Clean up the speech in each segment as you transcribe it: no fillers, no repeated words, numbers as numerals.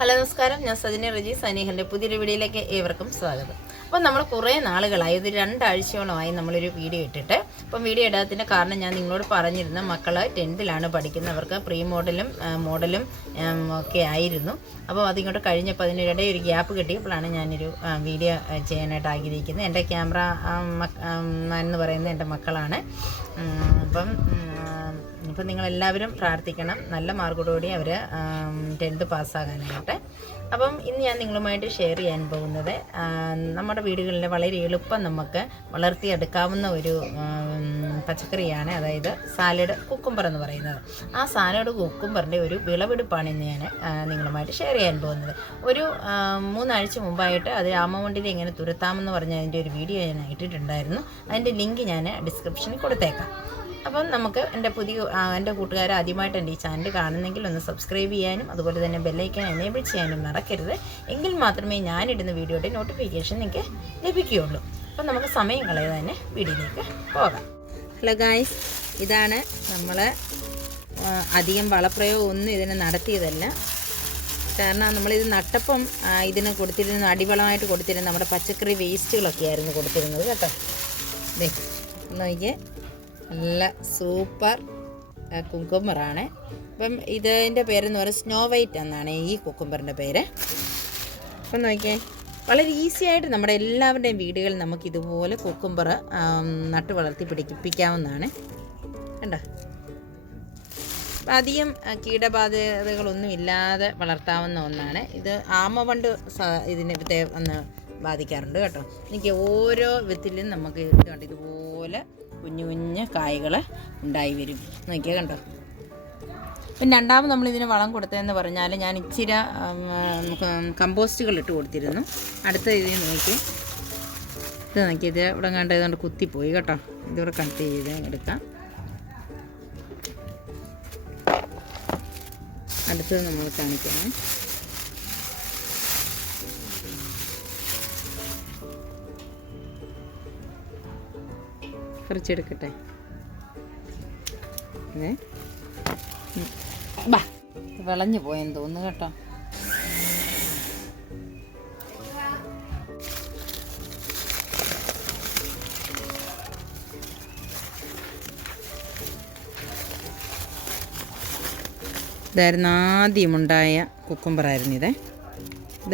Hello നമസ്കാരം, ഞാൻ സജിനി റജി സനീഹൻ്റെ പുതിയൊരു വീഡിയോയിലേക്ക് ഏവർക്കും സ്വാഗതം. അപ്പോൾ നമ്മൾ കുറേ നാളുകളായി, ഇത് 2 ആഴ്ചയോളമായി നമ്മളൊരു വീഡിയോ ഇട്ടിട്ട്. അപ്പം വീഡിയോ ഇടാത്തതിൻ്റെ കാരണം ഞാൻ നിങ്ങളോട് പറഞ്ഞിരുന്ന മക്കൾ 10th പഠിക്കുന്നവർക്ക് പ്രീ മോഡലും ഒക്കെ ആയിരുന്നു. അപ്പോൾ അതിങ്ങോട്ട് കഴിഞ്ഞപ്പോൾ അതിനിടെ ഒരു ഗ്യാപ്പ് കിട്ടിയപ്പോഴാണ് ഞാനൊരു വീഡിയോ ചെയ്യാനായിട്ട് ആഗ്രഹിക്കുന്നത്. എൻ്റെ ക്യാമറ എന്ന് പറയുന്നത് എൻ്റെ മക്കളാണ്. അപ്പം നിങ്ങളെല്ലാവരും പ്രാർത്ഥിക്കണം, നല്ല മാർക്കോടുകൂടി അവർ 10th പാസ്സാകാനായിട്ട്. അപ്പം ഇന്ന് ഞാൻ നിങ്ങളുമായിട്ട് ഷെയർ ചെയ്യാൻ പോകുന്നത് നമ്മുടെ വീടുകളിൽ വളരെ എളുപ്പം നമുക്ക് വളർത്തിയെടുക്കാവുന്ന ഒരു പച്ചക്കറിയാണ്, അതായത് സാലഡ് കുക്കുംബർ എന്ന് പറയുന്നത്. ആ സാലഡ് കുക്കുംബറിൻ്റെ ഒരു വിളവെടുപ്പാണ് ഇന്ന് ഞാൻ നിങ്ങളുമായിട്ട് ഷെയർ ചെയ്യാൻ പോകുന്നത്. ഒരു 3 ആഴ്ച മുമ്പായിട്ട് അത് ആമവണ്ടിയിൽ എങ്ങനെ തുരത്താമെന്ന് പറഞ്ഞ അതിൻ്റെ ഒരു വീഡിയോ ഞാൻ ഇട്ടിട്ടുണ്ടായിരുന്നു. അതിൻ്റെ ലിങ്ക് ഞാൻ ഡിസ്ക്രിപ്ഷനിൽ കൊടുത്തേക്കാം. അപ്പം നമുക്ക് എൻ്റെ കൂട്ടുകാർ ആദ്യമായിട്ട് എൻ്റെ ഈ ചാനൽ കാണുന്നെങ്കിൽ ഒന്ന് സബ്സ്ക്രൈബ് ചെയ്യാനും അതുപോലെ തന്നെ ബെല്ലൈക്കൻ എനേബിൾ ചെയ്യാനും മറക്കരുത്. എങ്കിൽ മാത്രമേ ഞാനിടുന്ന വീഡിയോയുടെ നോട്ടിഫിക്കേഷൻ നിങ്ങൾക്ക് ലഭിക്കുകയുള്ളൂ. അപ്പം നമുക്ക് സമയം കളയാതെ തന്നെ വീഡിയോയിലേക്ക് പോകാം. ഹലോ ഗായ്സ്, ഇതാണ് നമ്മൾ അധികം വളപ്രയോഗം ഒന്നും ഇതിന് നടത്തിയതല്ല. കാരണം നമ്മളിത് നട്ടപ്പം ഇതിന് കൊടുത്തിരുന്ന അടിവളമായിട്ട് കൊടുത്തിരുന്ന നമ്മുടെ പച്ചക്കറി വേസ്റ്റുകളൊക്കെ ആയിരുന്നു കൊടുത്തിരുന്നത് കേട്ടോ. ദേ നോക്കിയേ, നല്ല സൂപ്പർ കുക്കുംബറാണ്. അപ്പം ഇതിൻ്റെ പേരെന്ന് പറയുന്നത് സ്നോ വൈറ്റ് എന്നാണ് ഈ കുക്കുംബറിൻ്റെ പേര്. അപ്പം നോക്കിയേ, വളരെ ഈസി ആയിട്ട് നമ്മുടെ എല്ലാവരുടെയും വീടുകളിൽ നമുക്കിതുപോലെ കുക്കുംബർ നട്ട് വളർത്തി പിടിപ്പിക്കാവുന്നതാണ് കണ്ടോ. അധികം കീടബാധകളൊന്നും ഇല്ലാതെ വളർത്താവുന്ന ഒന്നാണ് ഇത്. ആമവണ്ട് ഇതിനെ ഒന്ന് ബാധിക്കാറുണ്ട് കേട്ടോ. എനിക്ക് ഓരോ വിത്തിലും നമുക്ക് ഇതുപോലെ കുഞ്ഞു കുഞ്ഞു കായ്കൾ ഉണ്ടായി വരും. നോക്കിയാൽ കണ്ടോ. പിന്നെ രണ്ടാമത് നമ്മളിതിന് വളം കൊടുത്തതെന്ന് പറഞ്ഞാൽ ഞാൻ ഇച്ചിരി കമ്പോസ്റ്റുകൾ ഇട്ട് കൊടുത്തിരുന്നു. അടുത്ത ഇതിൽ നോക്കി ഇത് ഇവിടെ കണ്ടതുകൊണ്ട് കുത്തിപ്പോയി കേട്ടോ. ഇതിവിടെ കട്ട് ചെയ്ത് എടുക്കാം. അടുത്തത് നമ്മൾ കാണിക്കണം. കുറച്ചെടുക്കട്ടെ. വിളഞ്ഞു പോയെന്ന് തോന്നുന്നു കേട്ടോ. ഇതായിരുന്നു ആദ്യമുണ്ടായ കുക്കുംബറായിരുന്നു ഇത്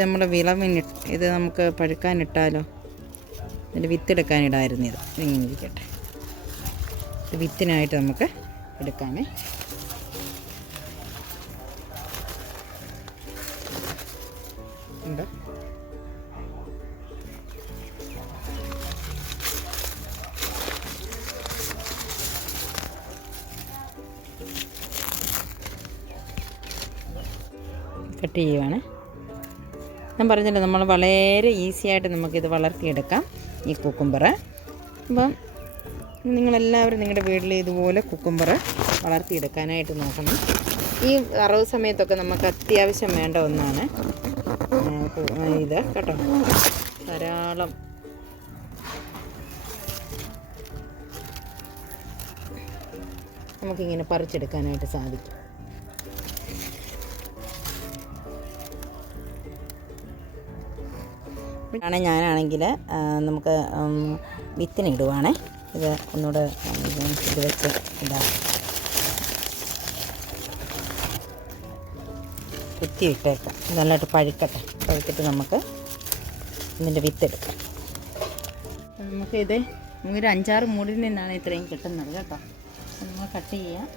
നമ്മൾ ഇത് നമുക്ക് പഴുക്കാനിട്ടാലോ, ഇതിൻ്റെ വിത്തെടുക്കാനിടായിരുന്നു. ഇങ്ങനെ ഇരിക്കട്ടെ, ഇത് വിത്തിനായിട്ട് നമുക്ക് എടുക്കാമേ. ഉണ്ട് കട്ട് ചെയ്യുവാണ്. ഞാൻ പറഞ്ഞല്ലോ, നമ്മൾ വളരെ ഈസി ആയിട്ട് നമുക്കിത് വളർത്തിയെടുക്കാം ഈ കുക്കുംബർ. അപ്പം നിങ്ങളെല്ലാവരും നിങ്ങളുടെ വീട്ടിൽ ഇതുപോലെ കുക്കുംബർ വളർത്തിയെടുക്കാനായിട്ട് നോക്കണം. ഈ അറവ് സമയത്തൊക്കെ നമുക്ക് അത്യാവശ്യം വേണ്ട ഒന്നാണ് ഇത് കേട്ടോ. ധാരാളം നമുക്കിങ്ങനെ പറിച്ചെടുക്കാനായിട്ട് സാധിക്കും. ഞാനാണെങ്കിൽ നമുക്ക് വിത്തിനിടുവാണേ. ഇത് ഒന്നുകൂടെ ഇത് വെച്ച് ഇടാം. കുത്തി ഇട്ടേക്കാം. നല്ലതായിട്ട് പഴുത്തിട്ട് നമുക്ക് ഇതിൻ്റെ വിത്തെടുക്കാം. നമുക്കിത് ഒരു 5-6 മൂടിൽ നിന്നാണ് ഇത്രയും കിട്ടുന്നത് കേട്ടോ. നമ്മൾ കട്ട് ചെയ്യാം.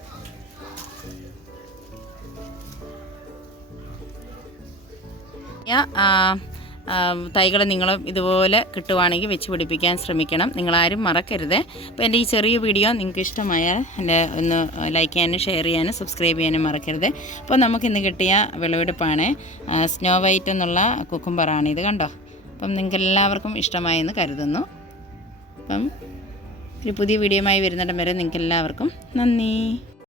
തൈകൾ നിങ്ങൾ ഇതുപോലെ കിട്ടുവാണെങ്കിൽ വെച്ച് പിടിപ്പിക്കാൻ ശ്രമിക്കണം. നിങ്ങളാരും മറക്കരുത്. അപ്പോൾ എൻ്റെ ഈ ചെറിയ വീഡിയോ നിങ്ങൾക്ക് ഇഷ്ടമായാൽ എൻ്റെ ഒന്ന് ലൈക്ക് ചെയ്യാനും ഷെയർ ചെയ്യാനും സബ്സ്ക്രൈബ് ചെയ്യാനും മറക്കരുത്. അപ്പോൾ നമുക്കിന്ന് കിട്ടിയ വിളവെടുപ്പാണ് സ്നോ വൈറ്റ് എന്നുള്ള കുക്കുംബറാണ് ഇത് കണ്ടോ. അപ്പം നിങ്ങൾക്ക് എല്ലാവർക്കും ഇഷ്ടമായെന്ന് കരുതുന്നു. അപ്പം ഒരു പുതിയ വീഡിയോയുമായി വരുന്നിടം വരെ നിങ്ങൾക്ക് എല്ലാവർക്കും നന്ദി.